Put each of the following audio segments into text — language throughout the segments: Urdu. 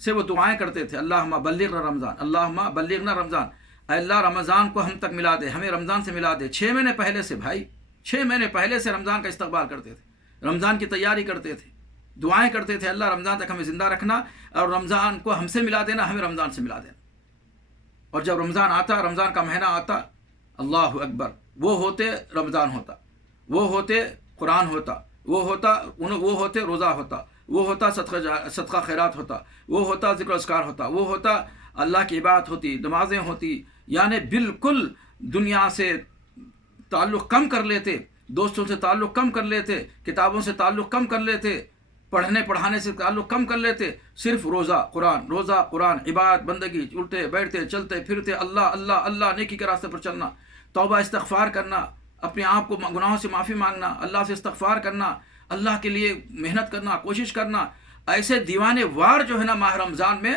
سے وہ دعائیں کرتے تھے، اللہم بلغنا رمضان، اللہم بلغنا رمضان، اے اللہ رمضان کو ہم تک ملا دے، ہمیں رمضان سے ملا دے۔ 6 مہینے پہلے سے بھائی، 6 مہینے پہلے سے رمضان کا استقبال کرتے تھے، رمضان کی تیاری کرتے تھے، دعائیں کرتے تھے، اللہ رمضان تک ہمیں زندہ رکھنا اور رمضان کو ہم سے ملا دینا، ہمیں رمضان سے ملا دینا۔ اور جب رمضان آتا، رمضان کا مہینہ آتا، اللہ اکبر، وہ ہوتے رمضان ہوتا، وہ ہوتے قرآن ہوتا، وہ ہوتے روزہ ہوتا، وہ ہوتا صدقہ خیرات ہوتا، وہ ہوتا ذکر و اذکار ہوتا، وہ ہوتا اللہ کی عبادت ہوتی، نمازیں ہوتی، یعنی بالکل دنیا سے تعلق کم کر لیتے، دوستوں سے تعلق کم کر لیتے، کتابوں سے تعلق کم کر لیتے، پڑھنے پڑھانے سے تعلق کم کر لیتے، صرف روزہ قرآن، عبادت بندگی، اٹھتے بیٹھتے چلتے پھرتے، اللہ اللہ اللہ، نیکی کے راستے پر چلنا، توبہ استغفار کرنا، اپنے آپ کو گناہوں سے معافی مانگنا، اللہ سے استغفار کرنا، اللہ کے لیے محنت کرنا، کوشش کرنا۔ ایسے دیوانے وار جو ہے نا ماہ رمضان میں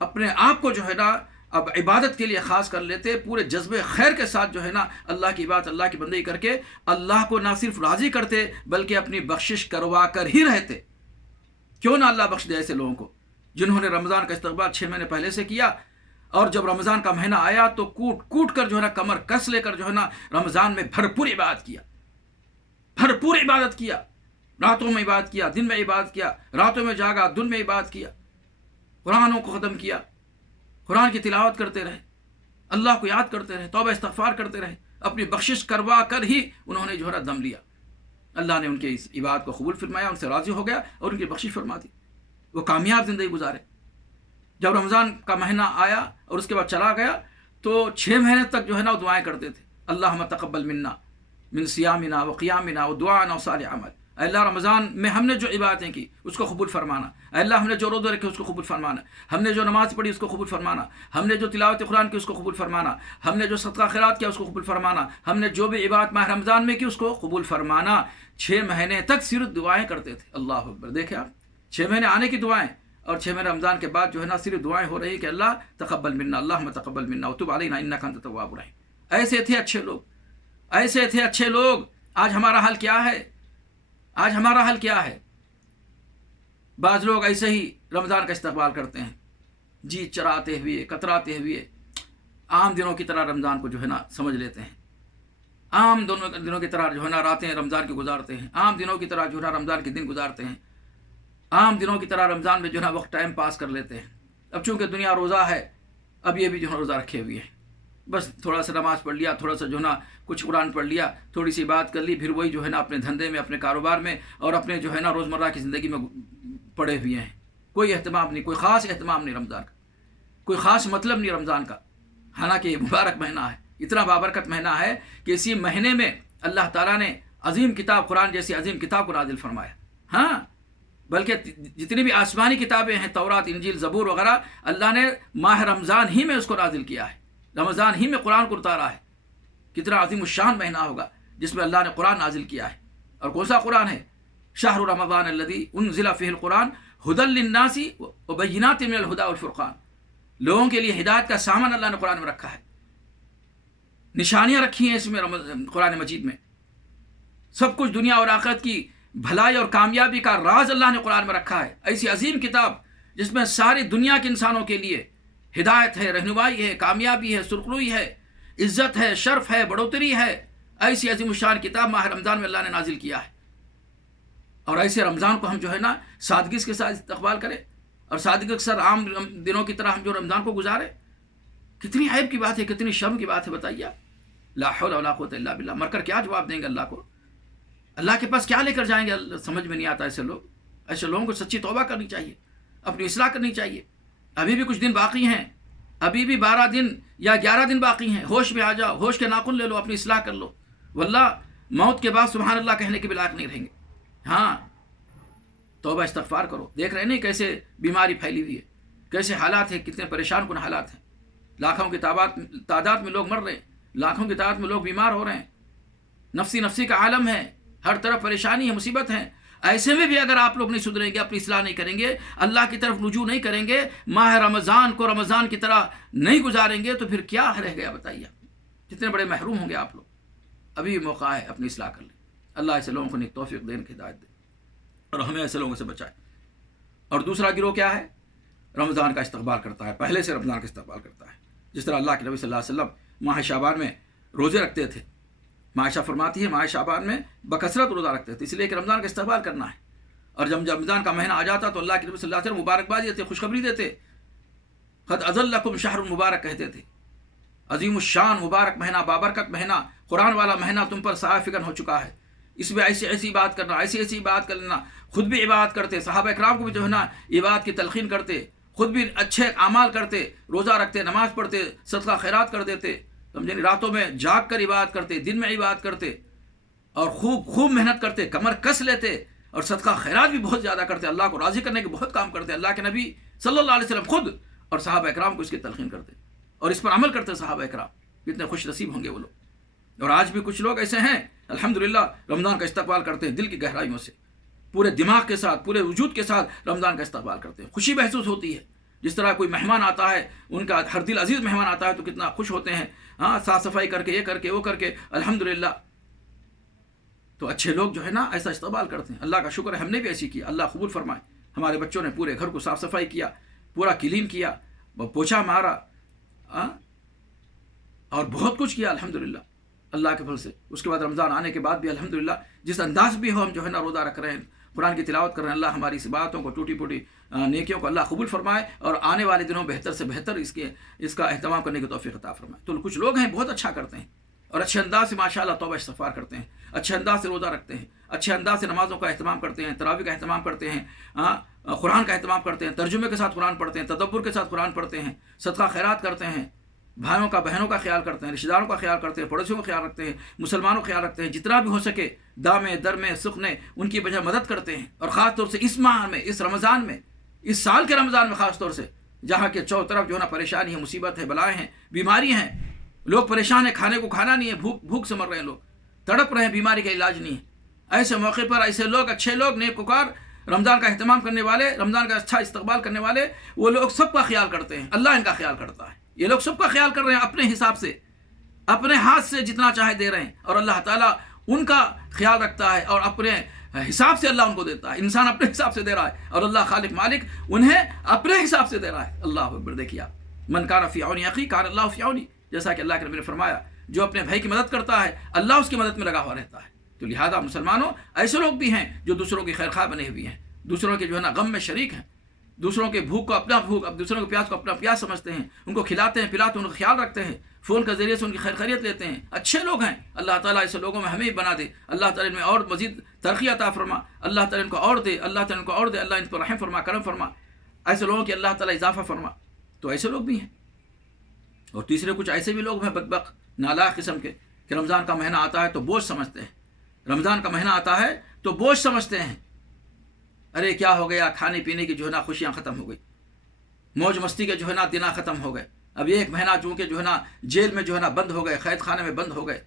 اپنے آپ کو جو ہے نا اب عبادت کے لیے خاص کر لیتے، پورے جذبے خیر کے ساتھ جو ہے نا اللہ کی عبادت، اللہ کی بندگی کر کے اللہ کو نہ صرف راضی کرتے بلکہ اپنی بخشش کروا کر ہی رہتے۔ کیوں نہ اللہ بخش دے ایسے لوگوں کو جنہوں نے رمضان کا استقبال 6 مہینے پہلے سے کیا، اور جب رمضان کا مہینہ آیا تو کوٹ کر جو ہے نا کمر کس لے کر جو ہے نا رمضان میں بھرپور عبادت کیا، راتوں میں عبادت کیا، دن میں عبادت کیا، راتوں میں جاگا، دن میں عبادت کیا، قرآنوں کو ختم کیا، قرآن کی تلاوت کرتے رہے، اللہ کو یاد کرتے رہے، توبہ استغفار کرتے رہے، اپنی بخشش کروا کر ہی انہوں نے جو ہے دم لیا۔ اللہ نے ان کے اس عبادت کو قبول فرمایا، ان سے راضی ہو گیا اور ان کی بخشش فرما دی، وہ کامیاب زندگی گزارے۔ جب رمضان کا مہینہ آیا اور اس کے بعد چلا گیا تو 6 مہینے تک جو ہے نا وہ دعائیں کرتے تھے، اللہم تقبل منا من صیامنا و قیامنا و دعانا و صالح عمل، اے اللہ رمضان میں ہم نے جو عبادتیں کی اس کو قبول فرمانا، اے اللہ ہم نے جو روزے رکھے اس کو قبول فرمانا، ہم نے جو نماز پڑھی اس کو قبول فرمانا، ہم نے جو تلاوت قرآن کی اس کو قبول فرمانا، ہم نے جو صدقہ خیرات کیا اس کو قبول فرمانا، ہم نے جو بھی عبادت ماہ رمضان میں کی اس کو قبول فرمانا۔ 6 مہینے تک صرف دعائیں کرتے تھے، اللہ اکبر۔ دیکھیں آپ، 6 مہینے آنے کی دعائیں اور 6 مہینے رمضان کے بعد جو ہے نا صرف دعائیں ہو رہی کہ اللہ تقبل منا، اللہم تقبل منا وتب علینا انک انت التواب الرحیم۔ ایسے تھے اچھے لوگ، آج ہمارا حال کیا ہے؟ بعض لوگ ایسے ہی رمضان کا استقبال کرتے ہیں، جی چراتے ہوئے، کتراتے ہوئے، عام دنوں کی طرح رمضان کو جو ہے نا سمجھ لیتے ہیں، عام دنوں کی طرح جو ہے نا راتیں رمضان کی گزارتے ہیں، عام دنوں کی طرح جو ہے نا رمضان کے دن گزارتے ہیں، عام دنوں کی طرح رمضان میں جو ہے نا وقت ٹائم پاس کر لیتے ہیں۔ اب چونکہ دنیا روزہ ہے، اب یہ بھی جو ہے روزہ رکھے ہوئے ہیں، بس تھوڑا سا نماز پڑھ لیا، تھوڑا سا جو ہے نا کچھ قرآن پڑھ لیا، تھوڑی سی بات کر لی، پھر وہی جو ہے نا اپنے دھندے میں، اپنے کاروبار میں اور اپنے جو ہے نا روزمرہ کی زندگی میں پڑے ہوئے ہیں۔ کوئی اہتمام نہیں، کوئی خاص اہتمام نہیں رمضان کا، کوئی خاص مطلب نہیں رمضان کا، حالانکہ یہ مبارک مہینہ ہے، اتنا بابرکت مہینہ ہے کہ اسی مہینے میں اللہ تعالیٰ نے عظیم کتاب قرآن جیسی عظیم کتاب کو نازل فرمایا۔ ہاں، بلکہ جتنی بھی آسمانی کتابیں ہیں، تورات، انجیل، زبور وغیرہ، اللہ نے ماہ رمضان ہی میں اس کو نازل کیا ہے، رمضان ہی میں قرآن کو اتارا ہے۔ کتنا عظیم الشان مہینہ ہوگا جس میں اللہ نے قرآن نازل کیا ہے، اور کون سا قرآن ہے؟ شہر رمضان الذی انزل فیہ القرآن ھدی للناس وبینات من الھدی والفرقان، لوگوں کے لیے ہدایت کا سامان اللہ نے قرآن میں رکھا ہے، نشانیاں رکھی ہیں اس میں قرآن مجید میں، سب کچھ دنیا اور آخرت کی بھلائی اور کامیابی کا راز اللہ نے قرآن میں رکھا ہے۔ ایسی عظیم کتاب جس میں ساری دنیا کے انسانوں کے لیے ہدایت ہے، رہنمائی ہے، کامیابی ہے، سرخروئی ہے، عزت ہے، شرف ہے، بڑھوتری ہے، ایسی عظیم الشان کتاب ماہ رمضان میں اللہ نے نازل کیا ہے۔ اور ایسے رمضان کو ہم جو ہے نا سادگی کے ساتھ استقبال کریں اور سادگی کے ساتھ عام دنوں کی طرح ہم جو رمضان کو گزارے، کتنی عیب کی بات ہے، کتنی شرم کی بات ہے، بتائیے۔ لا حول ولا قوت الا باللہ، مر کر کیا جواب دیں گے اللہ کو؟ اللہ کے پاس کیا لے کر جائیں گے؟ سمجھ میں نہیں آتا ایسے لوگوں کو سچی توبہ کرنی چاہیے، اپنی اصلاح کرنی چاہیے۔ ابھی بھی کچھ دن باقی ہیں، ابھی بھی 12 دن یا 11 دن باقی ہیں، ہوش میں آ جاؤ، ہوش کے ناخن لے لو، اپنی اصلاح کر لو، واللہ موت کے بعد سبحان اللہ کہنے کے بھی لائق نہیں رہیں گے۔ ہاں، توبہ استغفار کرو۔ دیکھ رہے نہیں کیسے بیماری پھیلی ہوئی ہے، کیسے حالات ہیں، کتنے پریشان کن حالات ہیں، لاکھوں کی تعداد میں لوگ مر رہے ہیں، لاکھوں کی تعداد میں لوگ بیمار ہو رہے ہیں، نفسی کا عالم ہے، ہر طرف پریشانی ہے، مصیبت ہے۔ ایسے میں بھی اگر آپ لوگ نہیں سدھریں گے، اپنی اصلاح نہیں کریں گے، اللہ کی طرف رجوع نہیں کریں گے، ماہ رمضان کو رمضان کی طرح نہیں گزاریں گے، تو پھر کیا رہ گیا بتائیے؟ کتنے بڑے محروم ہوں گے آپ لوگ۔ ابھی موقع ہے، اپنی اصلاح کر لیں۔ اللہ ایسے لوگوں کو نیک توفیق دینے کی ہدایت دے اور ہمیں ایسے لوگوں سے بچائے۔ اور دوسرا گروہ کیا ہے؟ رمضان کا استقبال کرتا ہے، پہلے سے رمضان کا استقبال کرتا ہے. جس طرح اللہ کے نبی صلی اللہ علیہ وسلم ماہ شعبان میں روزے رکھتے تھے. عائشہ فرماتی ہے ماہ شعبان میں بکثرت روزہ رکھتے تھے، اس لیے کہ رمضان کا استقبال کرنا ہے. اور جب رمضان کا مہینہ آ جاتا تو اللہ کے نبی صلی اللہ علیہ وسلم مبارکباد دیتے، خوشخبری دیتے. قد اذلکم شہر مبارک کہتے تھے، عظیم الشان مبارک مہینہ، بابرکت مہینہ، قرآن والا مہینہ تم پر صاف فکر ہو چکا ہے. اس میں ایسی بات کرنا، ایسی بات کرنا. خود بھی عبادت کرتے، صحابہ اکرام کو بھی جو ہے نا عبادت کی تلقین کرتے، خود بھی اچھے اعمال کرتے، روزہ رکھتے، نماز پڑھتے، صدقہ خیرات کر دیتے، سمجھے، راتوں میں جاگ کر عبادت کرتے، دن میں عبادت کرتے، اور خوب محنت کرتے، کمر کس لیتے، اور صدقہ خیرات بھی بہت زیادہ کرتے، اللہ کو راضی کرنے کے بہت کام کرتے. اللہ کے نبی صلی اللہ علیہ وسلم خود اور صحابہ اکرام کو اس کی تلقین کرتے اور اس پر عمل کرتے. صحابہ اکرام کتنے خوش نصیب ہوں گے وہ لوگ. اور آج بھی کچھ لوگ ایسے ہیں الحمدللہ رمضان کا استقبال کرتے ہیں دل کی گہرائیوں سے، پورے دماغ کے ساتھ، پورے وجود کے ساتھ رمضان کا استقبال کرتے ہیں. خوشی محسوس ہوتی ہے. جس طرح کوئی مہمان آتا ہے، ان کا ہر دل عزیز مہمان آتا ہے تو کتنا خوش ہوتے ہیں. ہاں، صاف صفائی کر کے، یہ کر کے، وہ کر کے، الحمدللہ. تو اچھے لوگ جو ہے نا ایسا استقبال کرتے ہیں. اللہ کا شکر ہے ہم نے بھی ایسی کیا، اللہ قبول فرمائے. ہمارے بچوں نے پورے گھر کو صاف صفائی کیا، پورا کلین کیا، پوچھا مارا، اور بہت کچھ کیا الحمدللہ اللہ کے فضل سے. اس کے بعد رمضان آنے کے بعد بھی الحمدللہ جس انداز بھی ہو ہم جو ہے نا روزہ رکھ رہے ہیں، قرآن کی تلاوت کر رہے ہیں. اللہ ہماری اس باتوں کو، ٹوٹی پھوٹی نیکیوں کو اللہ قبول فرمائے اور آنے والے دنوں بہتر سے بہتر اس کا اہتمام کرنے کی توفیق عطا فرمائے. تو کچھ لوگ ہیں بہت اچھا کرتے ہیں اور اچھے انداز سے ماشاءاللہ توبہ استغفار کرتے ہیں، اچھے انداز سے روزہ رکھتے ہیں، اچھے انداز سے نمازوں کا اہتمام کرتے ہیں، تراویح کا اہتمام کرتے ہیں، قرآن کا اہتمام کرتے ہیں، ترجمے کے ساتھ قرآن پڑھتے ہیں، تدبر کے ساتھ قرآن پڑھتے ہیں، صدقہ خیرات کرتے ہیں، بھائیوں کا بہنوں کا خیال کرتے ہیں، رشتہ داروں کا خیال کرتے ہیں، پڑوسیوں کا خیال رکھتے ہیں، مسلمانوں کا خیال رکھتے ہیں. جتنا بھی ہو سکے دامے درمے سخنے ان کی وجہ مدد کرتے ہیں. اور خاص طور سے اس ماہ میں، اس رمضان میں، اس سال کے رمضان میں خاص طور سے، جہاں کے چاروں طرف جو ہے نا پریشانی ہے، مصیبت ہے، بلائیں ہیں، بیماری ہیں، لوگ پریشان ہیں، کھانے کو کھانا نہیں ہے، بھوک سے مر رہے ہیں، لوگ تڑپ رہے ہیں، بیماری کا علاج نہیں ہے. ایسے موقع پر ایسے لوگ، اچھے لوگ، نیکوکار، رمضان کا اہتمام کرنے والے، رمضان کا اچھا استقبال کرنے والے، وہ لوگ سب کا خیال کرتے ہیں. اللہ ان کا خیال کرتا ہے. یہ لوگ سب کا خیال کر رہے ہیں اپنے حساب سے، اپنے ہاتھ سے جتنا چاہے دے رہے ہیں، اور اللہ تعالیٰ ان کا خیال رکھتا ہے اور اپنے حساب سے اللہ ان کو دیتا ہے. انسان اپنے حساب سے دے رہا ہے اور اللہ خالق مالک انہیں اپنے حساب سے دے رہا ہے. اللہ اکبر. دیکھیے آپ، من کان فی عون اخی کان اللہ فی عونی، جیسا کہ اللہ کے نبی نے فرمایا جو اپنے بھائی کی مدد کرتا ہے اللہ اس کی مدد میں لگا ہوا رہتا ہے. تو لہذا مسلمانوں، ایسے لوگ بھی ہیں جو دوسروں کی خیر خواہ بنے ہوئے ہیں، دوسروں کے جو ہے نا غم میں شریک ہیں، دوسروں کے بھوک کو اپنا بھوک، اب دوسروں کے پیاس کو اپنا پیاس سمجھتے ہیں، ان کو کھلاتے ہیں، پلاتے ہیں، ان کا خیال رکھتے ہیں، فون کے ذریعے سے ان کی خیر خیریت لیتے ہیں. اچھے لوگ ہیں. اللہ تعالیٰ ایسے لوگوں میں ہمیں بھی بنا دے. اللہ تعالیٰ ان میں اور مزید ترقی عطا فرما. اللہ تعالیٰ ان کو اور دے. اللہ تعالیٰ ان کو اور دے. اللہ ان پر رحم فرما، کرم فرما. ایسے لوگوں کی اللہ تعالیٰ اضافہ فرما. تو ایسے لوگ بھی ہیں. اور تیسرے کچھ ایسے بھی لوگ ہیں بدبخت نالاق قسم کے کہ رمضان کا مہینہ آتا ہے تو بوجھ سمجھتے ہیں. رمضان کا مہینہ آتا ہے تو بوجھ سمجھتے ہیں. ارے کیا ہو گیا، کھانے پینے کی جو ہے نا خوشیاں ختم ہو گئی، موج مستی کے جو ہے نا دن ختم ہو گئے. اب ایک مہینہ چونکہ جو ہے نا جیل میں جو ہے نا بند ہو گئے، قید خانے میں بند ہو گئے.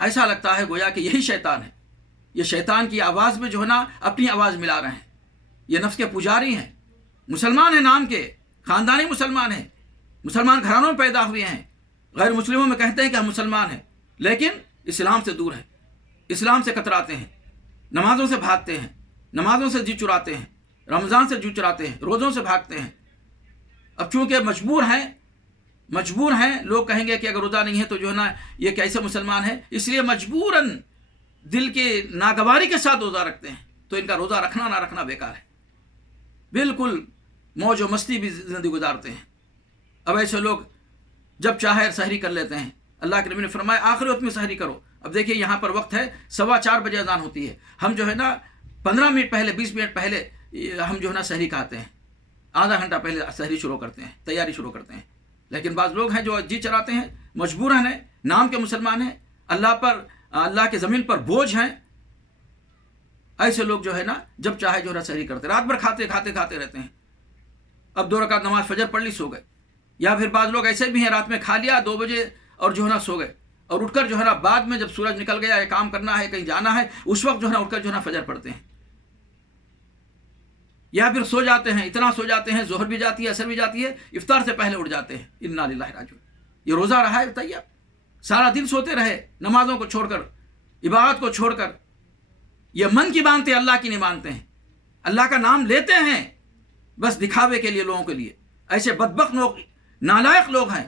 ایسا لگتا ہے گویا کہ یہی شیطان ہے. یہ شیطان کی آواز میں جو ہے نا اپنی آواز ملا رہے ہیں. یہ نفس کے پجاری ہیں، مسلمان ہیں، نام کے خاندانی مسلمان ہیں، مسلمان گھرانوں میں پیدا ہوئے ہیں، غیر مسلموں میں کہتے ہیں کہ ہم مسلمان ہیں، لیکن اسلام سے دور ہیں، اسلام سے کتراتے ہیں، نمازوں سے بھاگتے ہیں، نمازوں سے جی چراتے ہیں، رمضان سے جی چراتے ہیں، روزوں سے بھاگتے ہیں. اب چونکہ مجبور ہیں، لوگ کہیں گے کہ اگر روزہ نہیں ہے تو جو ہے نا یہ کیسے مسلمان ہے، اس لیے مجبوراً دل کے ناگواری کے ساتھ روزہ رکھتے ہیں. تو ان کا روزہ رکھنا نہ رکھنا بیکار ہے. بالکل موج و مستی بھی زندگی گزارتے ہیں. اب ایسے لوگ جب چاہے سحری کر لیتے ہیں. اللہ کے نبی نے فرمایا آخری وقت میں سحری کرو. اب دیکھیے یہاں پر وقت ہے 4:15 بجے اذان ہوتی ہے. ہم جو ہے نا 15 منٹ پہلے، 20 منٹ پہلے ہم جو ہے نا سحری کھاتے ہیں، آدھا گھنٹہ پہلے سحری شروع کرتے ہیں، تیاری شروع کرتے ہیں. لیکن بعض لوگ ہیں جو جی چراتے ہیں، مجبوراً ہیں، نام کے مسلمان ہیں، اللہ کے زمین پر بوجھ ہیں. ایسے لوگ جو ہے نا جب چاہے جو ہے نا سحری کرتے، رات بھر کھاتے رہتے ہیں. اب 2 رکعت نماز فجر پڑھ لی، سو گئے. یا پھر بعض لوگ ایسے بھی ہیں رات میں کھا لیا 2 بجے اور جو ہے نا سو گئے، اور اٹھ کر جو ہے نا بعد میں جب سورج نکل گیا، یہ کام کرنا ہے، کہیں جانا ہے، اس وقت جو ہے نا اٹھ کر جو ہے نا فجر پڑھتے ہیں. یا پھر سو جاتے ہیں، اتنا سو جاتے ہیں ظہر بھی جاتی ہے، عصر بھی جاتی ہے، افطار سے پہلے اٹھ جاتے ہیں. انا للہ راجعون. یہ روزہ رہا ہے بتائیے آپ، سارا دن سوتے رہے، نمازوں کو چھوڑ کر، عبادت کو چھوڑ کر. یہ من کی مانتے، اللہ کی نہیں مانتے ہیں. اللہ کا نام لیتے ہیں بس دکھاوے کے لیے لوگوں کے لیے. ایسے بدبخت لوگ نالائق لوگ ہیں.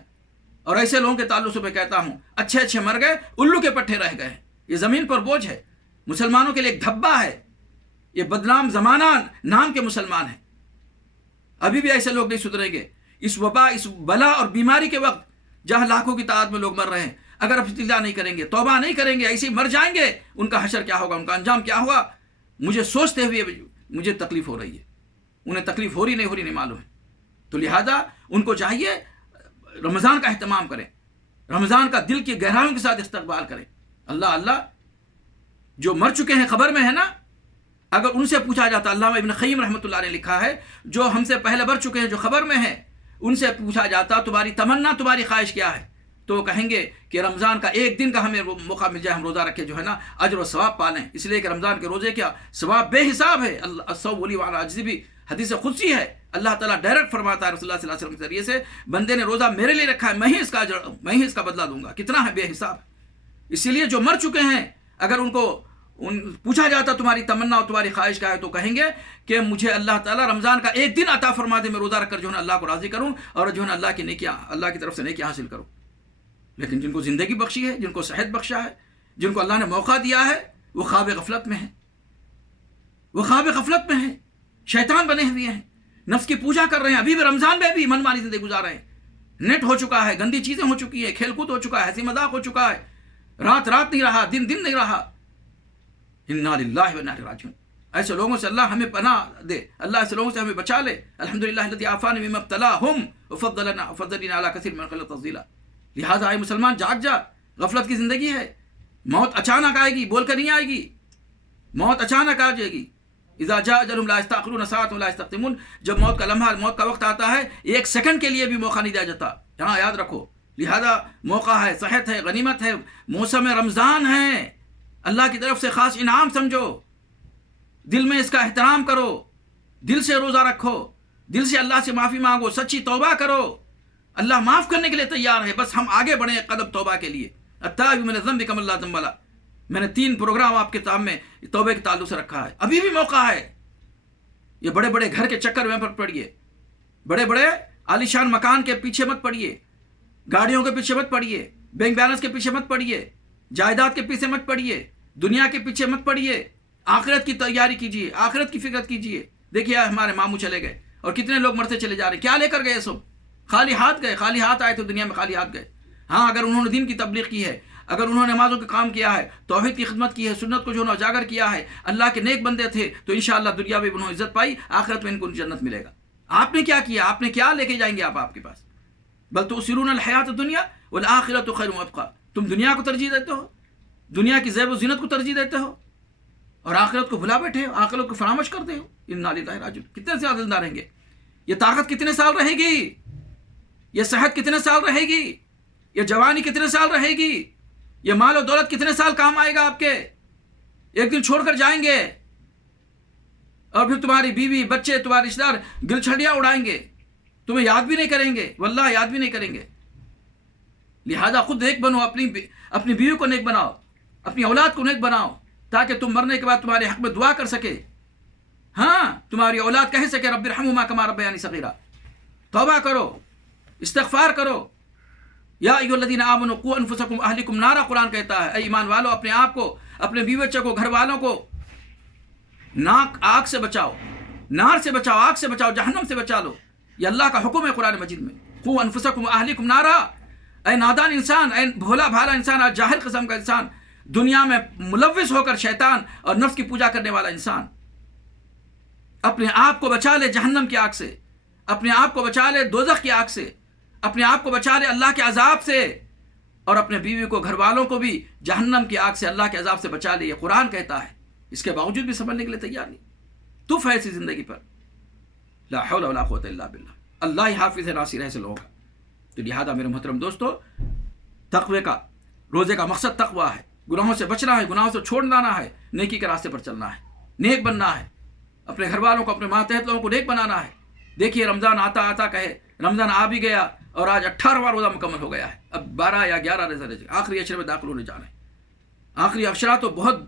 اور ایسے لوگوں کے تعلق سے میں کہتا ہوں اچھے اچھے مر گئے, الو کے پٹھے رہ گئے ہیں. یہ زمین پر بوجھ ہے, مسلمانوں کے لیے ایک دھبا ہے. یہ بدنام زمانہ نام کے مسلمان ہیں. ابھی بھی ایسے لوگ نہیں سدھریں گے. اس وبا, اس بلا اور بیماری کے وقت جہاں لاکھوں کی تعداد میں لوگ مر رہے ہیں, اگر افتداء نہیں کریں گے, توبہ نہیں کریں گے, ایسے ہی مر جائیں گے, ان کا حشر کیا ہوگا, ان کا انجام کیا ہوگا, مجھے سوچتے ہوئے مجھے تکلیف ہو رہی ہے. انہیں تکلیف ہو رہی نہیں معلوم ہے. تو لہذا ان کو چاہیے رمضان کا اہتمام کریں, رمضان کا دل کی گہرائیوں کے ساتھ استقبال کریں. اللہ جو مر چکے ہیں قبر میں ہے نا, اگر ان سے پوچھا جاتا, علامہ ابن قیم رحمۃ اللہ نے لکھا ہے, جو ہم سے پہلے مر چکے ہیں جو قبر میں ہیں, ان سے پوچھا جاتا تمہاری تمنا, تمہاری خواہش کیا ہے, تو وہ کہیں گے کہ رمضان کا ایک دن کا ہمیں موقع مل جائے, ہم روزہ رکھے جو ہے نا اجر و ثواب پالیں. اس لیے کہ رمضان کے روزے کا ثواب بے حساب ہے. الصوم لی وعلی اجزی بھی حدیث قدسی ہے. اللہ تعالیٰ ڈائریکٹ فرماتا ہے رسول اللہ صلی اللہ علیہ وسلم کے ذریعے سے, بندے نے روزہ میرے لیے رکھا ہے, میں ہی اس کا بدلہ دوں گا. کتنا ہے بے حساب. اسی لیے جو مر چکے ہیں, اگر ان کو پوچھا جاتا تمہاری تمنا اور تمہاری خواہش کیا ہے, تو کہیں گے کہ مجھے اللہ تعالیٰ رمضان کا ایک دن عطا فرما دے, میں روزہ رکھ کر جو ہے اللہ کو راضی کروں اور جو ہے اللہ کی نیکیاں, اللہ کی طرف سے نیکیاں حاصل کروں. لیکن جن کو زندگی بخشی ہے, جن کو صحت بخشا ہے, جن کو اللہ نے موقع دیا ہے, وہ خواب غفلت میں ہیں, وہ خواب غفلت میں ہیں, شیطان بنے ہوئے ہیں, نفس کی پوجا کر رہے ہیں. ابھی بھی رمضان میں بھی من مانی زندگی گزار رہے ہیں. نیٹ ہو چکا ہے, گندی چیزیں ہو چکی ہیں, کھیل کود ہو چکا ہے, ہنسی مذاق ہو چکا ہے, رات نہیں رہا, دن نہیں رہا. انا للہ و انا الیہ راجعون. ایسے لوگوں سے اللہ ہمیں پناہ دے, اللہ ایسے لوگوں سے ہمیں بچا لے. الحمدللہ الذی عافانی مما ابتلاہم وفضلنا علی کثیر من خلق تفضیلا. لہٰذا آئے مسلمان, جاگ جا, غفلت کی زندگی ہے. موت اچانک آئے گی, بول کر نہیں آئے گی, موت اچانک آ جائے گی. اذا جاء اجلهم لا يستأخرون ساعة ولا يستقدمون. جب موت کا لمحہ, موت کا وقت آتا ہے, ایک سیکنڈ کے لیے بھی موقع نہیں دیا جاتا. یہاں یاد رکھو. لہذا موقع ہے, صحت ہے, غنیمت ہے, موسم رمضان ہے, اللہ کی طرف سے خاص انعام سمجھو, دل میں اس کا احترام کرو, دل سے روزہ رکھو, دل سے اللہ سے معافی مانگو, سچی توبہ کرو. اللہ معاف کرنے کے لیے تیار ہے, بس ہم آگے بڑھیں ایک قدم توبہ کے لیے. التائب من الذنب کمن لا ذنب لہ. میں نے 3 پروگرام آپ کے سامنے توبے کے تعلق سے رکھا ہے. ابھی بھی موقع ہے. یہ بڑے بڑے گھر کے چکر میں پڑیے, بڑے بڑے عالیشان مکان کے پیچھے مت پڑیے, گاڑیوں کے پیچھے مت پڑیے, بینک بیلنس کے پیچھے مت پڑیے, جائیداد کے پیچھے مت پڑیے, دنیا کے پیچھے مت پڑیے. آخرت کی تیاری کیجیے, آخرت کی فکر کیجیے. دیکھیے ہمارے ماموں چلے گئے اور کتنے لوگ مرتے چلے جا رہے ہیں. کیا لے کر گئے سب؟ خالی ہاتھ گئے, خالی ہاتھ آئے تو دنیا میں خالی ہاتھ گئے. ہاں, اگر انہوں نے دین کی تبلیغ کی ہے, اگر انہوں نے نمازوں کا کام کیا ہے, توحید کی خدمت کی ہے, سنت کو جو اجاگر کیا ہے, اللہ کے نیک بندے تھے, تو انشاءاللہ دنیا میں انہوں نے عزت پائی, آخرت میں ان کو جنت ملے گا. آپ نے کیا کیا؟ آپ نے کیا لے کے جائیں گے آپ کے پاس؟ بل تؤثرون الحیات الدنیا والآخرۃ خیر وابقیٰ. تم دنیا کو ترجیح دیتے ہو, دنیا کی زیب و زینت کو ترجیح دیتے ہو, اور آخرت کو بھلا بیٹھے ہو, آخرت کو فراموش کرتے ہو. انا للہ راجعون. کتنے زیادہ زندہ رہیں گے؟ یہ طاقت کتنے سال رہے گی؟ یہ صحت کتنے سال رہے گی؟ یہ جوانی کتنے سال رہے گی؟ یہ مال و دولت کتنے سال کام آئے گا آپ کے؟ ایک دن چھوڑ کر جائیں گے, اور پھر تمہاری بیوی, بچے, تمہارے رشتہ دار گل چھڑیاں اڑائیں گے, تمہیں یاد بھی نہیں کریں گے, واللہ یاد بھی نہیں کریں گے. لہذا خود نیک بنو, اپنی بیوی کو نیک بناؤ, اپنی اولاد کو نیک بناؤ, تاکہ تم مرنے کے بعد تمہارے حق میں دعا کر سکے. ہاں, تمہاری اولاد کہہ سکے رب ارحمہما کما ربیانی صغیرا. توبہ کرو, استغفار کرو. یا ایھا الذین آمنوا قوا انفسکم اہلکم نارا. قرآن کہتا ہے اے ایمان والو, اپنے آپ کو, اپنے بیوی بچے کو, گھر والوں کو آگ سے بچاؤ, نار سے بچاؤ, آگ سے بچاؤ, جہنم سے بچا لو. یہ اللہ کا حکم ہے قرآن مجید میں. قوا انفسکم اہلکم نارا. اے نادان انسان, اے بھولا بھالا انسان, اے جاہل قسم کا انسان, دنیا میں ملوث ہو کر شیطان اور نفس کی پوجا کرنے والا انسان, اپنے آپ کو بچا لے جہنم کی آگ سے, اپنے آپ کو بچا لے دوزخ کی آگ سے, اپنے آپ کو بچا لے اللہ کے عذاب سے, اور اپنے بیوی کو, گھر والوں کو بھی جہنم کی آگ سے, اللہ کے عذاب سے بچا لے. یہ قرآن کہتا ہے. اس کے باوجود بھی سمجھنے کے لیے تیار نہیں. تف ہے ایسی زندگی پر. لا حول ولا قوت الا باللہ. اللہ ہی حافظ ہے, ناصر ہے ایسے لوگوں کا. تو لہٰذا میرے محترم دوستو, تقوی کا, روزے کا مقصد تقوی ہے. گناہوں سے بچنا ہے, گناہوں سے چھوڑنا ہے, نیکی کے راستے پر چلنا ہے, نیک بننا ہے, اپنے گھر والوں کو, اپنے ماتحت لوگوں کو نیک بنانا ہے. دیکھیے رمضان آتا کہے, رمضان آ بھی گیا اور آج 18واں روزہ مکمل ہو گیا ہے. اب 12 یا 11 روزہ رہ گئے, آخری عشرے میں داخل ہونے جانا ہے. آخری عشرہ تو بہت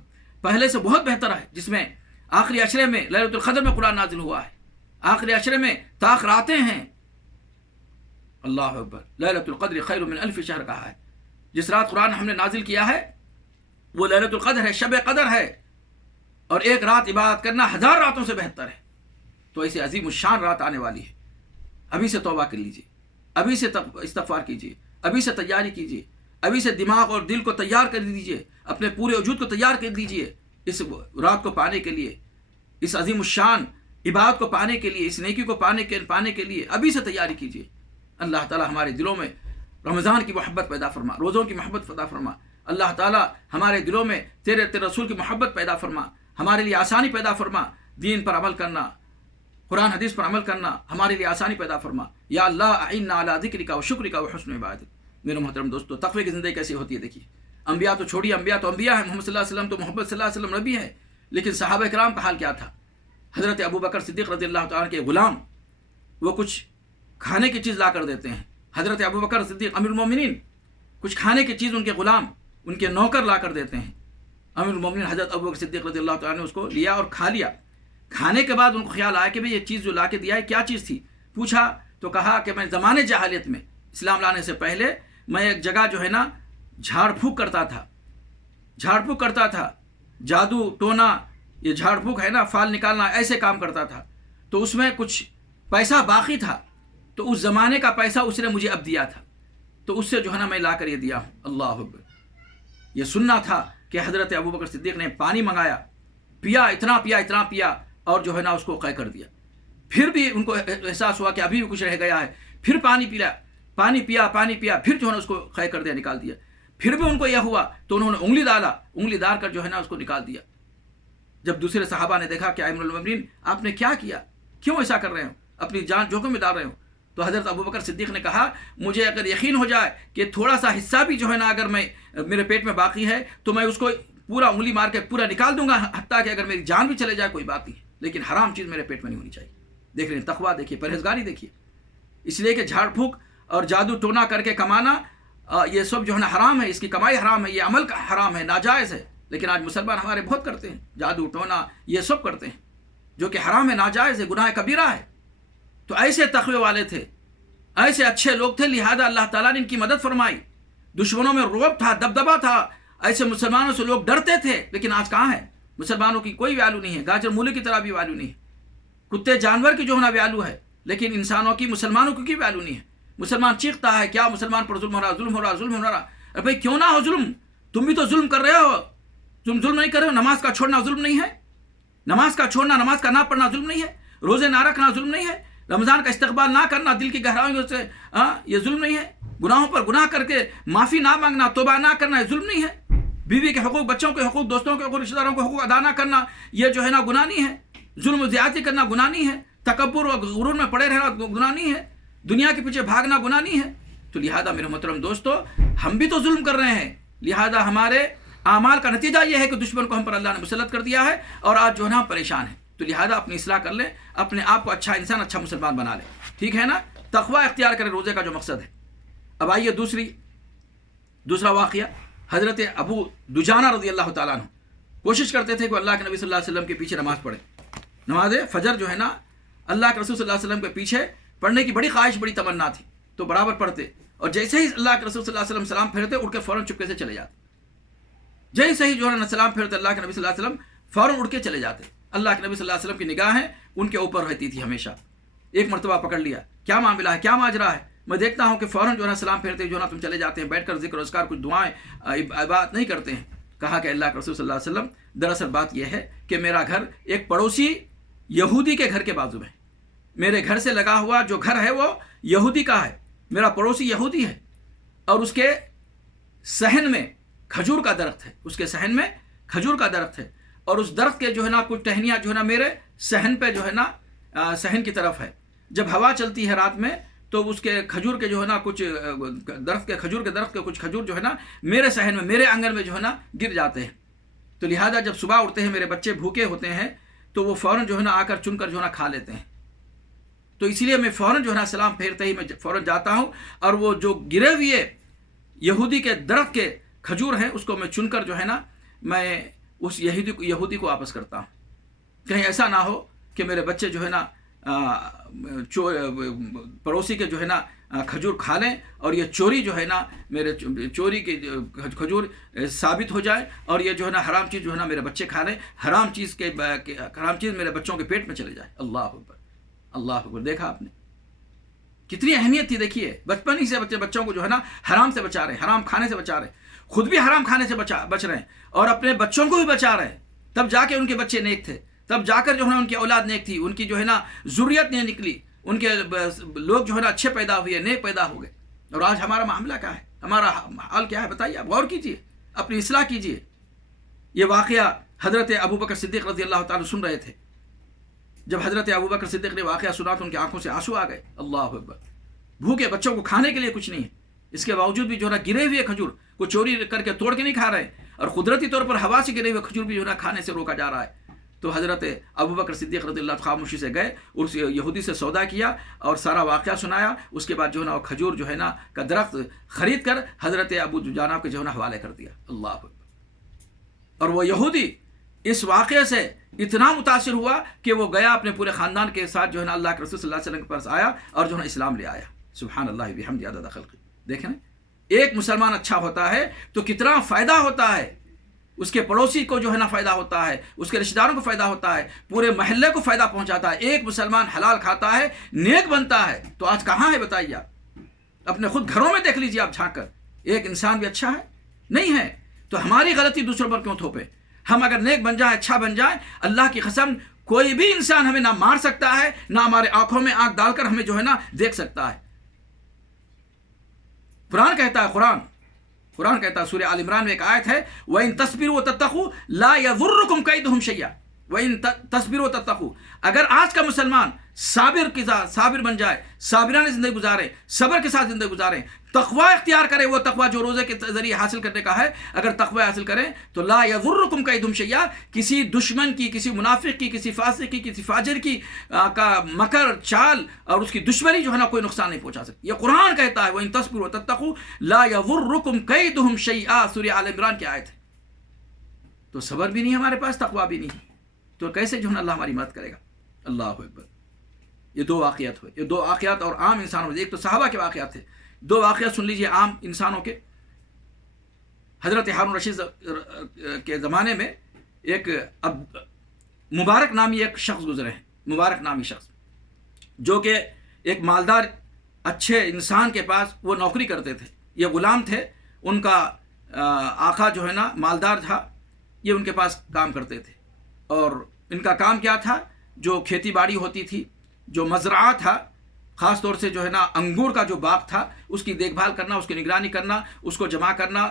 پہلے سے بہت بہتر ہے, جس میں آخری عشرے میں لیلۃ القدر میں قرآن نازل ہوا ہے. آخری عشرے میں تاخراتیں ہیں. اللہ اکبر. لیلۃ القدر خیر من الف شہر کہا ہے. جس رات قرآن ہم نے نازل کیا ہے وہ لیلۃ القدر ہے، شب قدر ہے، اور ایک رات عبادت کرنا 1000 راتوں سے بہتر ہے. تو ایسی عظیم الشان رات آنے والی ہے. ابھی سے توبہ کر لیجیے، ابھی سے استغفار کیجیے، ابھی سے تیاری کیجیے، ابھی سے دماغ اور دل کو تیار کر دیجیے، اپنے پورے وجود کو تیار کر دیجیے اس رات کو پانے کے لیے، اس عظیم الشان عبادت کو پانے کے لیے، اس نیکی کو پانے کے لیے ابھی سے تیاری کیجیے. اللہ تعالی ہمارے دلوں میں رمضان کی محبت پیدا فرما، روزوں کی محبت پیدا فرما. اللہ تعالی ہمارے دلوں میں تیرے رسول کی محبت پیدا فرما، ہمارے لیے آسانی پیدا فرما. دین پر عمل کرنا، قرآن حدیث پر عمل کرنا ہمارے لیے آسانی پیدا فرما. یا اللہ اعنا علی ذکرک و شکرک و حسن عبادتک. میرے محترم دوستو، تقوی کی زندگی کیسی ہوتی ہے دیکھیے. انبیاء تو چھوڑیے، انبیاء تو انبیاء ہیں، محمد صلی اللہ علیہ وسلم تو محمد صلی اللہ علیہ وسلم نبی ہیں، لیکن صحابہ کرام کا حال کیا تھا؟ حضرت ابوبکر صدیق رضی اللہ تعالیٰ کے غلام وہ کچھ کھانے کی چیز لا کر دیتے ہیں. حضرت ابوبکر صدیق امیر المومنین کچھ کھانے کی چیز ان کے غلام، ان کے نوکر لا کر دیتے ہیں. امیر المومنین حضرت ابوبکر صدیق رضی اللہ تعالیٰ نے اس کو لیا اور کھا لیا. کھانے کے بعد ان کو خیال آیا کہ بھئی یہ چیز جو لا کے دیا ہے کیا چیز تھی؟ پوچھا تو کہا کہ میں زمانے جاہلیت میں، اسلام لانے سے پہلے میں ایک جگہ جو ہے نا جھاڑ پھونک کرتا تھا، جادو ٹونا، یہ جھاڑ پھونک ہے نا، فال نکالنا، ایسے کام کرتا تھا. تو اس میں کچھ پیسہ باقی تھا، تو اس زمانے کا پیسہ اس نے مجھے اب دیا تھا، تو اس سے جو ہے نا میں لا کر یہ دیا ہوں. اللہ اکبر. یہ سننا تھا کہ حضرت ابوبکر صدیق نے پانی منگایا، پیا، اتنا پیا اور جو ہے نا اس کو قے کر دیا. پھر بھی ان کو احساس ہوا کہ ابھی بھی کچھ رہ گیا ہے، پھر پانی پیا، پھر جو ہے نا اس کو قے کر دیا، نکال دیا. پھر بھی ان کو یہ ہوا تو انہوں نے انگلی ڈال کر جو ہے نا اس کو نکال دیا. جب دوسرے صحابہ نے دیکھا کہ امیر المومنین آپ نے کیا کیا، کیوں ایسا کر رہے ہو، اپنی جان جوخم میں ڈال رہے ہو؟ تو حضرت ابوبکر صدیق نے کہا مجھے اگر یقین ہو جائے کہ تھوڑا سا حصہ بھی جو ہے نا اگر میرے پیٹ میں باقی ہے تو میں اس کو پورا انگلی مار کے پورا نکال دوں گا، حتیٰ کہ اگر میری جان بھی چلے جائے کوئی بات نہیں، لیکن حرام چیز میرے پیٹ میں نہیں ہونی چاہیے. دیکھ رہے ہیں تقویٰ، دیکھیے پرہیزگاری، دیکھیے. اس لیے کہ جھاڑ پھونک اور جادو ٹونا کر کے کمانا یہ سب جو ہے نا حرام ہے، اس کی کمائی حرام ہے، یہ عمل کا حرام ہے، ناجائز ہے. لیکن آج مسلمان ہمارے بہت کرتے ہیں، جادو ٹونا یہ سب کرتے ہیں جو کہ حرام ہے، ناجائز ہے، گناہ کبیرہ ہے. تو ایسے تقوی والے تھے، ایسے اچھے لوگ تھے، لہذا اللہ تعالیٰ نے ان کی مدد فرمائی. دشمنوں میں رعب تھا، دبدبا تھا، ایسے مسلمانوں سے لوگ ڈرتے تھے. لیکن آج کہاں ہے؟ مسلمانوں کی کوئی ویلو نہیں ہے، گاجر مولی کی طرح بھی ویلو نہیں ہے. کتے جانور کی جو ہے نا ویلو ہے، لیکن انسانوں کی، مسلمانوں کی ویلو نہیں ہے. مسلمان چیختا ہے کیا مسلمان پر ظلم ہو رہا. ارے بھائی کیوں نہ ہو ظلم، تم بھی تو ظلم کر رہے ہو. تم ظلم نہیں کر رہے ہو؟ نماز کا چھوڑنا ظلم نہیں ہے؟ نماز کا چھوڑنا، نماز کا نہ پڑھنا ظلم نہیں ہے؟ روزے نہ رکھنا ظلم نہیں ہے؟ رمضان کا استقبال نہ کرنا دل کی گہرائیوں سے یہ ظلم نہیں ہے؟ گناہوں پر گناہ کر کے معافی نہ مانگنا، توبہ نہ کرنا، یہ ظلم نہیں ہے؟ بیوی کے حقوق، بچوں کے حقوق، دوستوں کے حقوق، رشتہ داروں کے حقوق ادا نہ کرنا، یہ جو ہے نا گناہ نہیں ہے؟ ظلم و زیادتی کرنا گناہ نہیں ہے؟ تکبر و غرور میں پڑے رہنا گناہ نہیں ہے؟ دنیا کے پیچھے بھاگنا گناہ نہیں ہے؟ تو لہذا میرے محترم دوستو، ہم بھی تو ظلم کر رہے ہیں. لہذا ہمارے اعمال کا نتیجہ یہ ہے کہ دشمن کو ہم پر اللہ نے مسلط کر دیا ہے اور آج جو ہے نا پریشان ہیں. تو لہذا اپنی اصلاح کر لیں، اپنے آپ کو اچھا انسان، اچھا مسلمان بنا لیں. ٹھیک ہے نا؟ تقوی اختیار کریں، روزے کا جو مقصد ہے. اب آئیے دوسرا واقعہ. حضرت ابو دجانہ رضی اللہ تعالیٰ عنہ کوشش کرتے تھے کہ اللہ کے نبی صلی اللہ علیہ وسلم کے پیچھے نماز پڑھیں. نماز فجر جو ہے نا اللہ کے رسول صلی اللہ علیہ وسلم کے پیچھے پڑھنے کی بڑی خواہش، بڑی تمنا تھی، تو برابر پڑھتے. اور جیسے ہی اللہ کے رسول صلی اللہ علیہ وسلم سلام پھیرتے، اٹھ کے فوراً چپکے سے چلے جاتے. جیسے ہی جو ہے نا سلام پھیرتے اللہ کے نبی صلی اللہ علیہ وسلم فوراً اٹھ کے چلے جاتے. اللہ کے نبی صلی اللہ علیہ وسلم کی نگاہیں ان کے اوپر رہتی تھی ہمیشہ. ایک مرتبہ پکڑ لیا، کیا معاملہ ہے، کیا ماجرا ہے؟ میں دیکھتا ہوں کہ فوراً جو ہے نا سلام پھیرتے جو ہے نا تم چلے جاتے ہیں، بیٹھ کر ذکر اذکار، کچھ دعائیں، عبادت نہیں کرتے ہیں. کہا کہ اللہ کے رسول صلی اللہ علیہ وسلم دراصل بات یہ ہے کہ میرا گھر ایک پڑوسی یہودی کے گھر کے بازو میں، میرے گھر سے لگا ہوا جو گھر ہے وہ یہودی کا ہے، میرا پڑوسی یہودی ہے، اور اس کے صحن میں کھجور کا درخت ہے، اس کے صحن میں کھجور کا درخت ہے، اور اس درخت کے جو ہے نا کچھ ٹہنیاں جو ہے نا میرے صحن پہ جو ہے نا صحن کی طرف ہے. جب ہوا چلتی ہے رات میں تو اس کے کھجور کے جو ہے نا کچھ کھجور کے درخت کے کچھ کھجور جو ہے نا میرے صحن میں، میرے آنگن میں جو ہے نا گر جاتے ہیں. تو لہذا جب صبح اٹھتے ہیں، میرے بچے بھوکے ہوتے ہیں، تو وہ فوراً جو ہے نا آ کر چن کر جو ہے نا کھا لیتے ہیں. تو اس لیے میں فوراً جو ہے نا سلام پھیرتے ہی میں فوراً جاتا ہوں، اور وہ جو گرے ہوئے یہودی کے درخت کے کھجور ہیں اس کو میں چن کر جو ہے نا میں اس یہودی کو واپس کرتا ہوں. کہیں ایسا نہ ہو کہ میرے بچے جو ہے نا پڑوسی کے جو ہے نا کھجور کھا لیں اور یہ چوری جو ہے نا میرے چوری کی کھجور ثابت ہو جائے اور یہ جو ہے نا حرام چیز جو ہے نا میرے بچے کھا لیں، حرام چیز میرے بچوں کے پیٹ میں چلے جائے۔ اللہ اکبر، اللہ اکبر۔ دیکھا آپ نے کتنی اہمیت تھی؟ دیکھیے بچپن ہی سے بچوں کو جو ہے نا حرام سے بچا رہے ہیں، حرام کھانے سے بچا رہے ہیں، خود بھی حرام کھانے سے بچ رہے ہیں اور اپنے بچوں کو بھی بچا رہے ہیں۔ تب جا کے ان کے بچے نیک تھے، تب جا کر جو ہے نا ان کی اولاد نیک تھی، ان کی جو ہے نا ذریت نہیں نکلی، ان کے لوگ جو ہے نا اچھے پیدا ہوئے، نیک پیدا ہو گئے۔ اور آج ہمارا معاملہ کیا ہے؟ ہمارا حال کیا ہے؟ بتائیے، آپ غور کیجئے، اپنی اصلاح کیجئے۔ یہ واقعہ حضرت ابوبکر صدیق رضی اللہ تعالیٰ سن رہے تھے۔ جب حضرت ابوبکر صدیق نے واقعہ سنا تو ان کی آنکھوں سے آنسو آ گئے۔ اللہ اکبر۔ بھوکے بچوں کو کھانے کے لیے کچھ نہیں ہے، اس کے باوجود بھی جو ہے نا گرے ہوئے کھجور کو چوری کر کے توڑ کے نہیں کھا رہے، اور قدرتی طور پر ہوا سے گرے ہوئے کھجور بھی جو ہے نا کھانے سے روکا جا رہا ہے۔ تو حضرت ابوبکر صدیق رضی اللہ خاموشی سے گئے، اس یہودی سے سودا کیا اور سارا واقعہ سنایا۔ اس کے بعد جو ہے نا وہ کھجور جو ہے نا کا درخت خرید کر حضرت ابو دجانہ کے جو ہے نا حوالے کر دیا۔ اللہ اکبر۔ اور وہ یہودی اس واقعے سے اتنا متاثر ہوا کہ وہ گیا اپنے پورے خاندان کے ساتھ جو ہے نا اللہ کے رسول صلی اللہ علیہ وسلم کے پاس آیا اور جو ہے نا اسلام لے آیا۔ سبحان اللہ بحمدہ عدد خلقہ۔ دیکھیں ایک مسلمان اچھا ہوتا ہے تو کتنا فائدہ ہوتا ہے، اس کے پڑوسی کو جو ہے نا فائدہ ہوتا ہے، اس کے رشتہ داروں کو فائدہ ہوتا ہے، پورے محلے کو فائدہ پہنچاتا ہے۔ ایک مسلمان حلال کھاتا ہے، نیک بنتا ہے، تو آج کہاں ہے بتائیے آپ؟ اپنے خود گھروں میں دیکھ لیجیے آپ جھانک کر، ایک انسان بھی اچھا ہے نہیں ہے، تو ہماری غلطی دوسروں پر کیوں تھوپے؟ ہم اگر نیک بن جائیں، اچھا بن جائیں، اللہ کی قسم کوئی بھی انسان ہمیں نہ مار سکتا ہے، نہ ہمارے آنکھوں میں آنکھ ڈال کر ہمیں جو ہے نا دیکھ سکتا ہے۔ قرآن کہتا ہے، قرآن کہتا ہے، سورہ آل عمران میں ایک آیت ہے، وَإِن تَصْبِرُوا وَتَتَّقُوا لَا يَضُرُّكُمْ كَيْدُهُمْ شَيْئًا وَإِن تَصْبِرُوا وَتَتَّقُوا۔ اگر آج کا مسلمان صابر بن جائے، صابرانہ زندگی گزارے، صبر کے ساتھ زندگی گزارے، تقوی اختیار کرے، وہ تقوی جو روزے کے ذریعے حاصل کرنے کا ہے، اگر تقوی حاصل کریں تو لا یضرکم کیدہم شیئا، کسی دشمن کی، کسی منافق کی، کسی فاسق کی، کسی فاجر کی کا مکر چال اور اس کی دشمنی جو ہے نا کوئی نقصان نہیں پہنچا سکتی۔ یہ قرآن کہتا ہے، وَإِن تَصْبِرُوا وَتَتَّقُوا لَا يَضُرُّكُمْ كَيْدُهُمْ شَيْئًا، سورہ آل عمران کی آیت ہے۔ تو صبر بھی نہیں ہمارے پاس، تقوی بھی نہیں، تو کیسے جو ہے نا اللہ ہماری مدد کرے گا؟ اللہ اکبر۔ یہ دو واقعات ہوئے، یہ دو واقعات اور عام انسانوں میں، ایک تو صحابہ کے واقعات تھے، دو واقعات سن لیجئے عام انسانوں کے۔ حضرت ہارون رشید کے زمانے میں ایک مبارک نامی ایک شخص گزرے ہیں، مبارک نامی شخص، جو کہ ایک مالدار اچھے انسان کے پاس وہ نوکری کرتے تھے، یہ غلام تھے، ان کا آقا جو ہے نا مالدار تھا، یہ ان کے پاس کام کرتے تھے، اور ان کا کام کیا تھا؟ جو کھیتی باڑی ہوتی تھی، جو مزرعہ تھا، خاص طور سے جو ہے نا انگور کا جو باغ تھا، اس کی دیکھ بھال کرنا، اس کی نگرانی کرنا، اس کو جمع کرنا،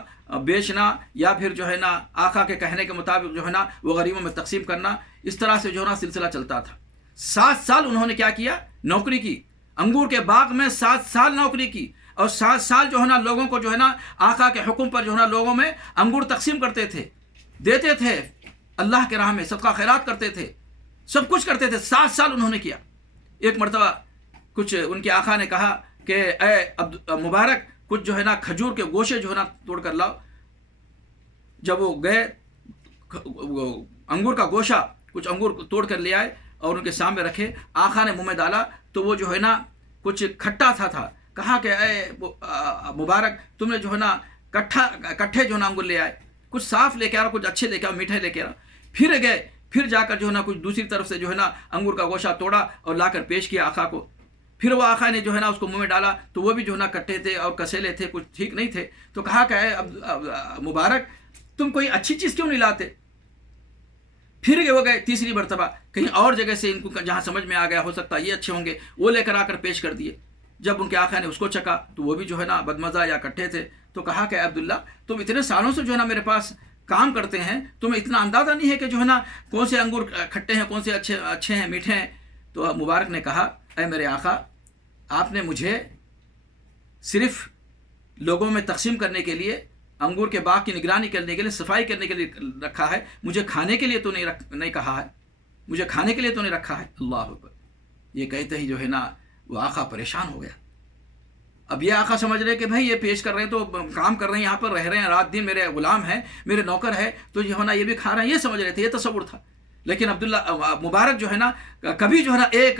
بیچنا، یا پھر جو ہے نا آقا کے کہنے کے مطابق جو ہے نا وہ غریبوں میں تقسیم کرنا، اس طرح سے جو ہے نا سلسلہ چلتا تھا۔ 7 سال انہوں نے کیا کیا؟ نوکری کی، انگور کے باغ میں 7 سال نوکری کی، اور 7 سال جو ہے نا لوگوں کو جو ہے نا آقا کے حکم پر جو ہے نا لوگوں میں انگور تقسیم کرتے تھے، دیتے تھے، اللہ کے راہ میں صدقہ خیرات کرتے تھے، سب کچھ کرتے تھے۔ 7 سال انہوں نے کیا۔ ایک مرتبہ کچھ ان کے آقا نے کہا کہ اے مبارک، کچھ جو ہے نا کھجور کے گوشے جو ہے نا توڑ کر لاؤ۔ جب وہ گئے، انگور کا گوشہ کچھ انگور توڑ کر لے آئے اور ان کے سامنے رکھے، آقا نے منہ میں ڈالا تو وہ جو ہے نا کچھ کھٹا تھا۔ کہا کہ اے مبارک، تم نے جو ہے نا کٹھے جو ہے نا انگور لے آئے، کچھ صاف لے کے آ، کچھ اچھے لے کے آ، میٹھے لے کے آ۔ پھر گئے، پھر جا کر جو ہے نا کچھ دوسری طرف سے جو ہے نا انگور کا گوشہ توڑا اور لا کر پیش کیا آقا کو۔ پھر وہ آقا نے جو ہے نا اس کو منہ میں ڈالا تو وہ بھی جو ہے نا کٹے تھے اور کسیلے تھے، کچھ ٹھیک نہیں تھے۔ تو کہا کہ اے مبارک، تم کوئی اچھی چیز کیوں نہیں لاتے؟ پھر وہ گئے تیسری مرتبہ، کہیں اور جگہ سے ان کو جہاں سمجھ میں آ گیا ہو سکتا ہے یہ اچھے ہوں گے، وہ لے کر آ کر پیش کر دیے۔ جب ان کے آقا نے اس کو چکھا تو وہ بھی جو ہے نا بدمزہ یا کٹھے تھے۔ تو کہا کہ عبداللہ، تم اتنے سالوں سے جو ہے نا میرے پاس کام کرتے ہیں، تمہیں اتنا اندازہ نہیں ہے کہ جو ہے نا کون سے انگور کھٹے ہیں، کون سے اچھے ہیں، میٹھے ہیں؟ تو مبارک نے کہا، اے میرے آقا، آپ نے مجھے صرف لوگوں میں تقسیم کرنے کے لیے، انگور کے باغ کی نگرانی کرنے کے لیے، صفائی کرنے کے لیے رکھا ہے، مجھے کھانے کے لیے تو نہیں کہا ہے، مجھے کھانے کے لیے تو نہیں رکھا ہے۔ اللہ اکبر۔ یہ کہتے ہی جو ہے نا وہ آقا پریشان ہو گیا۔ اب یہ آقا سمجھ رہے کہ بھائی یہ پیش کر رہے ہیں تو کام کر رہے ہیں، یہاں پر رہ رہے ہیں، رات دن میرے غلام ہیں، میرے نوکر ہے، تو جو ہے نا یہ بھی کھا رہے ہیں، یہ سمجھ رہے تھے، یہ تصور تھا۔ لیکن عبداللہ مبارک جو ہے نا کبھی جو ہے نا ایک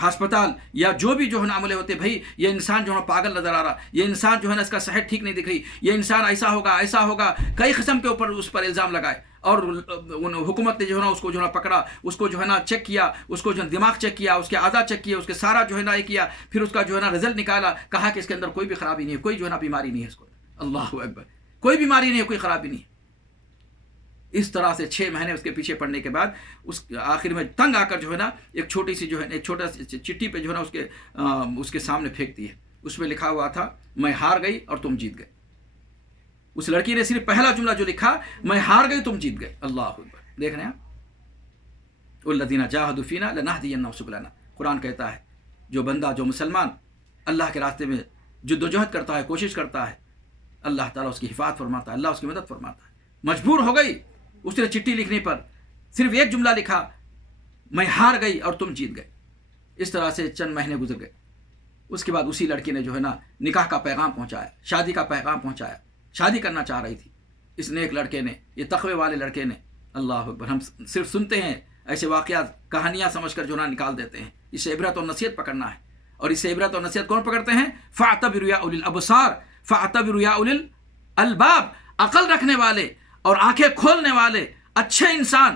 ہسپتال یا جو بھی جو ہے نا عملے ہوتے، بھائی یہ انسان جو ہے پاگل نظر آ رہا، یہ انسان جو ہے نا اس کا صحت ٹھیک نہیں دکھ رہی، یہ انسان ایسا ہوگا، کئی قسم کے اوپر اس پر الزام لگائے، اور حکومت نے جو ہے نا اس کو جو ہے نا پکڑا، اس کو جو ہے نا چیک کیا، اس کو جو ہے دماغ چیک کیا، اس کے اعضاء چیک کیا، اس کے سارا جو ہے نا یہ کیا، پھر اس کا جو ہے نا رزلٹ نکالا، کہا کہ اس کے اندر کوئی بھی خرابی نہیں ہے، کوئی جو ہے نا بیماری نہیں ہے اس کو، اللہ اکبر، کوئی بیماری نہیں ہے، کوئی خرابی نہیں ہے۔ اس طرح سے 6 مہینے اس کے پیچھے پڑنے کے بعد اس آخر میں تنگ آ کر جو ہے نا ایک چھوٹی سی جو ہے ایک چھوٹا سی چٹھی پہ جو ہے نا اس کے سامنے پھینک دی ہے، اس میں لکھا ہوا تھا میں ہار گئی اور تم جیت گئے۔ اس لڑکی نے صرف پہلا جملہ جو لکھا میں ہار گئی تم جیت گئے، اللہ اکبر، دیکھ رہے ہیں آپ، والذین جاہدوا فینا لنہدینہم سبلنا، قرآن کہتا ہے جو بندہ جو مسلمان اللہ کے راستے میں جدوجہد کرتا ہے، کوشش کرتا ہے، اللہ تعالیٰ اس کی حفاظت فرماتا ہے، اللہ اس کی مدد فرماتا ہے۔ مجبور ہو گئی اس نے چٹھی لکھنے پر، صرف ایک جملہ لکھا میں ہار گئی اور تم جیت گئے۔ اس طرح سے چند مہینے گزر گئے، اس کے بعد اسی لڑکی نے جو ہے نا نکاح کا پیغام پہنچایا، شادی کا پیغام پہنچایا، شادی کرنا چاہ رہی تھی اس نیک لڑکے نے، یہ تقوی والے لڑکے نے، اللہ اکبر۔ ہم صرف سنتے ہیں ایسے واقعات، کہانیاں سمجھ کر جو نا نکال دیتے ہیں، اس سے عبرت اور نصیحت پکڑنا ہے، اور اس سے عبرت اور نصیحت کون پکڑتے ہیں؟ فاعتبروا یا اولی الابصار، فاعتبروا یا اولی الالباب، عقل رکھنے والے اور آنکھیں کھولنے والے اچھے انسان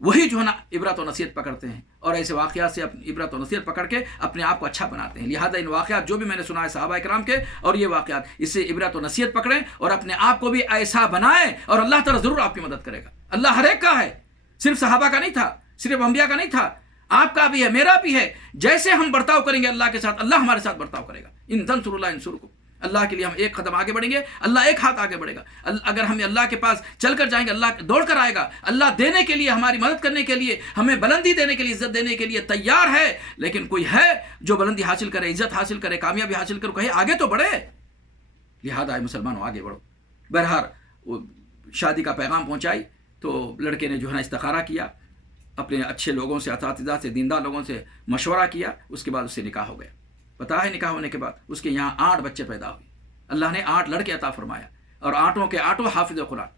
وہی جو ہے نا عبرت و نصیحت پکڑتے ہیں، اور ایسے واقعات سے اپنی عبرت و نصیحت پکڑ کے اپنے آپ کو اچھا بناتے ہیں۔ لہذا ان واقعات جو بھی میں نے سنا ہے صحابہ کرام کے اور یہ واقعات، اس سے عبرت و نصیحت پکڑیں اور اپنے آپ کو بھی ایسا بنائیں، اور اللہ تعالیٰ ضرور آپ کی مدد کرے گا۔ اللہ ہر ایک کا ہے، صرف صحابہ کا نہیں تھا، صرف انبیاء کا نہیں تھا، آپ کا بھی ہے، میرا بھی ہے۔ جیسے ہم برتاؤ کریں گے اللہ کے ساتھ، اللہ ہمارے ساتھ برتاؤ کرے گا۔ ان تنصروا اللہ ینصرکم، اللہ کے لیے ہم ایک قدم آگے بڑھیں گے، اللہ ایک ہاتھ آگے بڑھے گا۔ اگر ہم اللہ کے پاس چل کر جائیں گے، اللہ دوڑ کر آئے گا، اللہ دینے کے لیے، ہماری مدد کرنے کے لیے، ہمیں بلندی دینے کے لیے، عزت دینے کے لیے تیار ہے۔ لیکن کوئی ہے جو بلندی حاصل کرے، عزت حاصل کرے، کامیابی حاصل کرے، کہے آگے تو بڑھے۔ لہذا مسلمانوں آگے بڑھو۔ بہرحال شادی کا پیغام پہنچائی تو لڑکے نے جو ہے نا استخارہ کیا، اپنے اچھے لوگوں سے، اساتذہ سے، دیندار لوگوں سے مشورہ کیا، اس کے بعد اس سے نکاح ہو گیا۔ پتا ہے نکاح ہونے کے بعد اس کے یہاں 8 بچے پیدا ہوئے، اللہ نے 8 لڑکے عطا فرمایا، اور 8 کے 8 حافظ قرآن،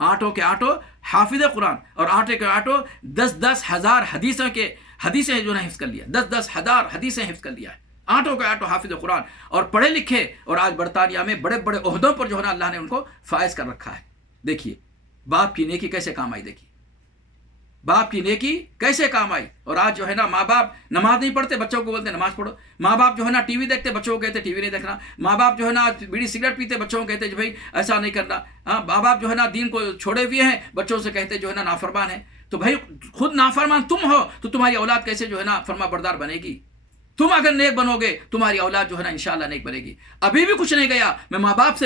8 کے 8 حافظ قرآن، اور 8 کے 8 10 ہزار حدیثیں جو ہے حفظ کر لیا، 10 ہزار حدیثیں حفظ کر لیا ہے، 8 کے 8 حافظ قرآن، اور پڑھے لکھے، اور آج برطانیہ میں بڑے بڑے عہدوں پر جو ہے نا اللہ نے ان کو فائز کر رکھا ہے۔ دیکھیے باپ کی نیکی کیسے کام آئی، دیکھیے باپ کی نیکی کیسے کام آئی۔ اور آج جو ہے نا ماں باپ نماز نہیں پڑھتے، بچوں کو بولتے نماز پڑھو، ماں باپ جو ہے نا ٹی وی دیکھتے، بچوں کو کہتے ٹی وی نہیں دیکھنا، ماں باپ جو ہے نا بیڑی سگریٹ پیتے، بچوں کو کہتے جو بھائی ایسا نہیں کرنا، ہاں ماں باپ جو ہے نا دین کو چھوڑے ہوئے ہیں، بچوں سے کہتے جو ہے نا نافرمان ہے۔ تو بھائی خود نافرمان تم ہو تو تمہاری اولاد کیسے جو ہے نا فرما بردار بنے گی؟ تم اگر نیک بنو گے تمہاری اولاد جو ہے نا انشاءاللہ نیک بنے گی۔ ابھی بھی کچھ نہیں گیا، میں ماں باپ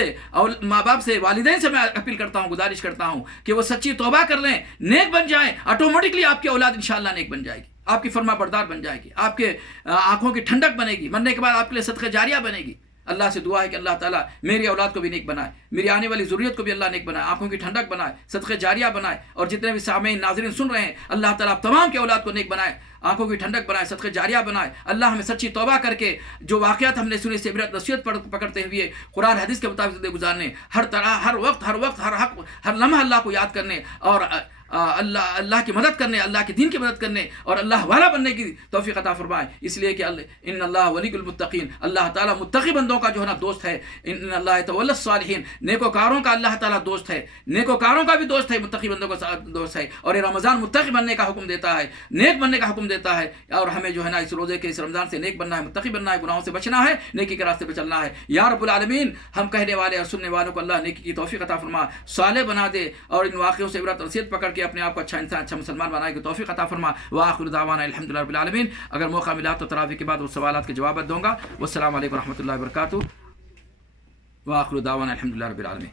سے والدین سے میں اپیل کرتا ہوں، گزارش کرتا ہوں کہ وہ سچی توبہ کر لیں، نیک بن جائیں، آٹومیٹکلی آپ کی اولاد انشاءاللہ نیک بن جائے گی، آپ کی فرما بردار بن جائے گی، آپ کے آنکھوں کی ٹھنڈک بنے گی، مرنے کے بعد آپ کے لیے صدقہ جاریہ بنے گی۔ اللہ سے دعا ہے کہ اللہ تعالیٰ میری اولاد کو بھی نیک بنائے، میری آنے والی ضروریت کو بھی اللہ نیک بنائے، آنکھوں کی ٹھنڈک بنائے، صدقہ جاریہ بنائے، اور جتنے بھی سامعین ناظرین سن رہے ہیں اللہ تعالیٰ آپ تمام کی اولاد کو نیک بنائے، آنکھوں کی ٹھنڈک بنائے، صدقہ جاریہ بنائے۔ اللہ ہمیں سچی توبہ کر کے جو واقعات ہم نے سنے سے عبرت نصیحت پکڑتے ہوئے قرآن حدیث کے مطابق زندگی گزارنے، ہر طرح ہر وقت ہر حق ہر لمحہ اللہ کو یاد کرنے، اور اللہ کی مدد کرنے، اللہ کے دین کی مدد کرنے، اور اللہ والا بننے کی توفیق عطا فرمائے۔ اس لیے کہ ان اللہ ولی المتقین، اللہ تعالیٰ متقی بندوں کا جو ہے نا دوست ہے۔ ان اللہ یتولی الصالحین، نیکوکاروں کا اللہ تعالیٰ دوست ہے، نیکوکاروں کا بھی دوست ہے، متقی بندوں کا دوست ہے۔ اور یہ رمضان متقی بننے کا حکم دیتا ہے، نیک بننے کا حکم دیتا ہے، اور ہمیں جو ہے نا اس روزے کے اس رمضان سے نیک بننا ہے، متقی بننا ہے، گناہوں سے بچنا ہے، نیکی کے راستے پہ چلنا ہے۔ یا رب العالمین ہم کہنے والے اور سننے والوں کو اللہ نیکی کی توفیق عطا فرما، صالح بنا دے، اور ان واقعوں سے عبرت نصیحت پکڑ کے اپنے آپ کو اچھا انسان، اچھا مسلمان بنائے کی توفیق عطا فرما۔ وآخر دعوانا الحمدللہ رب العالمین۔ اگر موقع ملا تو تراویح کے بعد وہ سوالات کے جوابات دوں گا۔ والسلام علیکم ورحمۃ اللہ وبرکاتہ۔ وآخر دعوانا الحمدللہ رب العالمین۔